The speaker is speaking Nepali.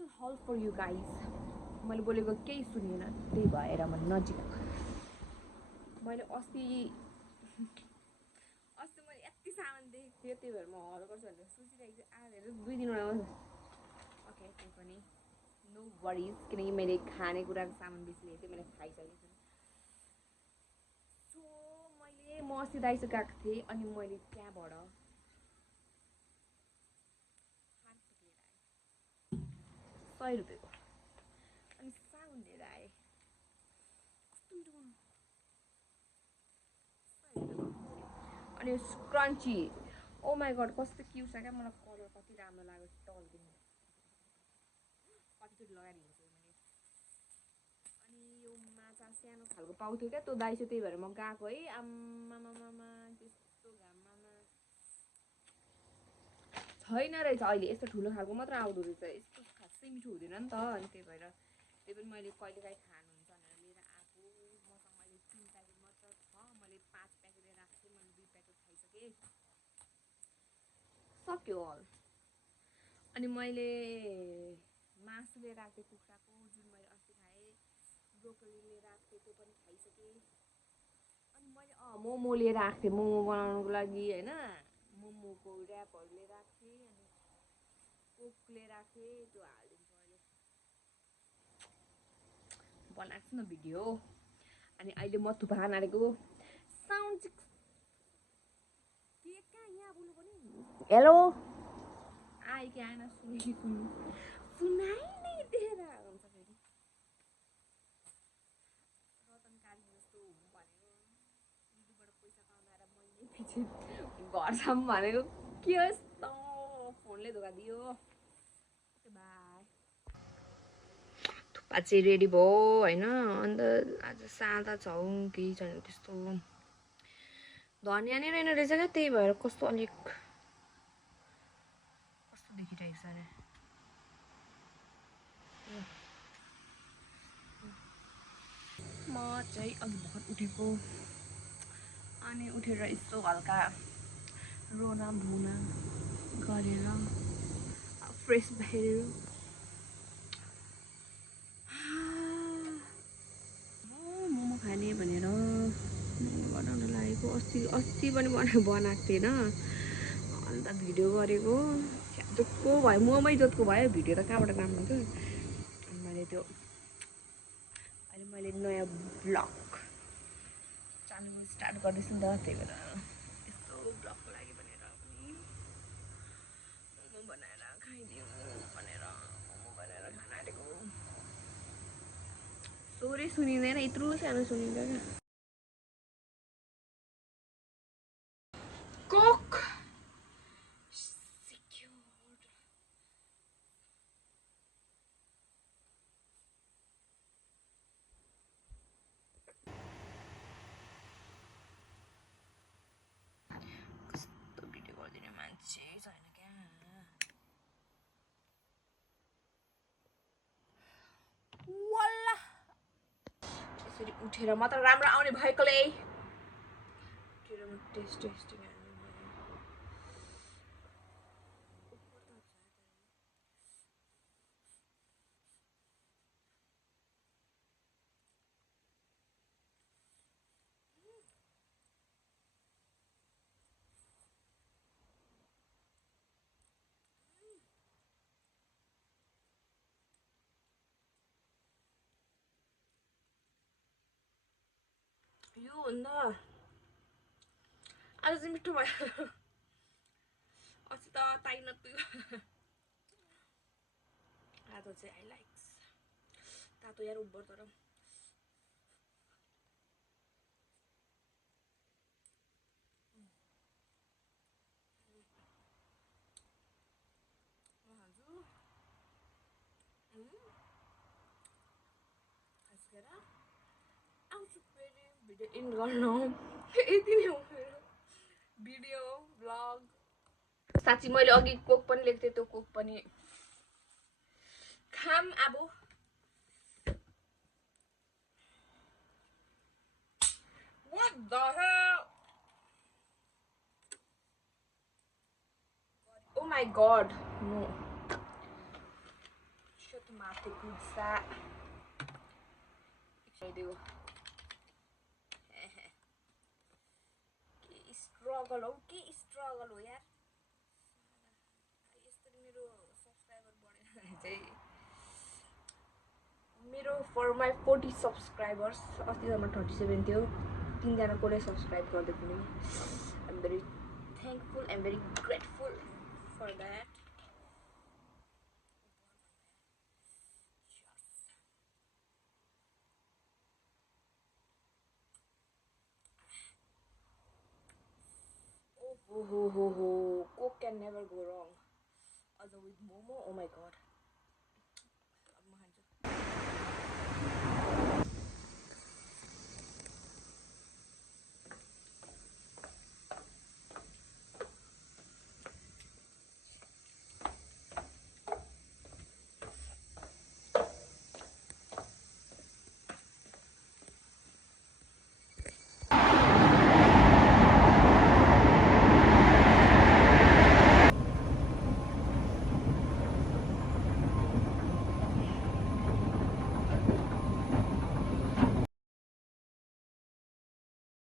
टु हल फर यु गाइज। मैले बोलेको केही सुनिएन, त्यही भएर म नजिक मैले अस्ति मैले यति सामान देखेको थिएँ, त्यही भएर म हल गर्छु भनेर सोचिरहेको थिएँ। आज हेरेर 2 दिनबाट ओके त्यही पनि नो वरिज, किनकि मैले खानेकुराको सामान बेसी लिएको थिएँ, मैले खाइसकेको छु। सो म अस्ति दाइसो गएको थिएँ अनि मैले त्यहाँबाट 100 रुपियाँको अनि साबुन लिएर आएँ। अनि स्क्रन्ची, ओ माई गड कस्तो क्युट छ क्या, मलाई कलर कति राम्रो लाग्यो। टल्दिनु कतिचोटि लगाएर हिँड्छु मैले। अनि यो माछा सानो खालको पाउँथ्यो क्या त्यो दाइसो, त्यही भएर म गएको है। आम्मामामा त्यस्तो घाममा छैन रहेछ अहिले, यस्तो ठुलो खालको मात्र आउँदो रहेछ। यस्तो खासै मिठो हुँदैन नि त, अनि त्यही भएर त्यही पनि मैले कहिलेकाहीँ खानुहुन्छ भनेर लिएर आएको। मसँग अहिले 3 प्याकेट मात्र छ, मैले 5 प्याकेट लिएर आएको थिएँ, मैले 2 प्याकेट खाइसकेँ, सक्यो अल। अनि मैले मासु लिएर आएको थिएँ कुखुराको, जुन मैले अस्ति खाएँ। ब्रोकोली लिएर आएको थिएँ, त्यो पनि खाइसकेँ। अनि मैले मोमो लिएर आएको थिएँ मोमो बनाउनुको लागि होइन। मोमोको ऱ्यापहरू लिएर आएको थिएँ, अनि कोक लिएर आएको थिएँ, त्यो हालिदिन्छु अहिले बनाएको छु न भिडियो। अनि अहिले म थुपा खान आँटेको। साउन्ड के कहाँ यहाँ बोल्नु पनि हेलो आयो कि आएन सुनाइ नै दिएर हुन्छ फेरि। रतनकारी जस्तो हुनु भनेको, युट्युबबाट पैसा कमाएर मैले पछि घर जाऊँ भनेको के यस्तो फोनले धोका दियो। बाई। थुक्पा चाहिँ रेडी भयो होइन। अन्त आज सादा छौँ केही छैन त्यस्तो। धनियाँ नै रहेन रहेछ क्या, त्यही भएर कस्तो अलिक कस्तो देखिरहेको छ अरे। म चाहिँ अघि भर्खर उठेको, अनि उठेर यस्तो हल्का रोना भुना गरेर फ्रेस भएर मोमो खाने भनेर मोमो बनाउन लागेको। अस्ति पनि बनाएको थिएन, अन्त भिडियो गरेको जोक्को भयो, मोमै जोत्को भयो। भिडियो त कहाँबाट राम्रो हुन्थ्यो। अनि मैले त्यो अहिले मैले नयाँ ब्लग चालु स्टार्ट गर्दैछु नि त, त्यही भएर यस्तो ब्लगको लागि भनेर पनि मोमो बनाएर खाइदिउँ भनेर मोमो बनाएर खान आँटेको। सोरै सुनिँदैन, यत्रो सानो सुनिन्छ क्या। कोक कस्तो भिडियो गरिदिने मान्छे छैन क्या। वाला यसरी उठेर मात्र राम्रो आउने भएकोले उठेर म टेस्टिङ यो भन्दा आज चाहिँ मिठो भयो। अस्ति त ताइन आज चाहिँ आई लाइक्स तातो यार उब्बर तर आउँछु फेरि भिडियो एन्ड गर्न। यति नै हो मेरो भिडियो भ्लग। साँच्ची मैले अघि कोक पनि लेख्थेँ, त्यो कोक पनि खाम अब। What the hell? Oh my god, no. माथि कुद्सा खाइदियो के स्ट्रगल हो यार यसरी मेरो सब्सक्राइबर बढेन चाहिँ मेरो फर माई 40 सब्सक्राइबर्स अस्तिसम्म 37 थियो 3 जना कोले सब्सक्राइब गर्दै पनि I am very thankful I am very grateful for that Oh, Coke can never go wrong. Also with Momo, oh my god.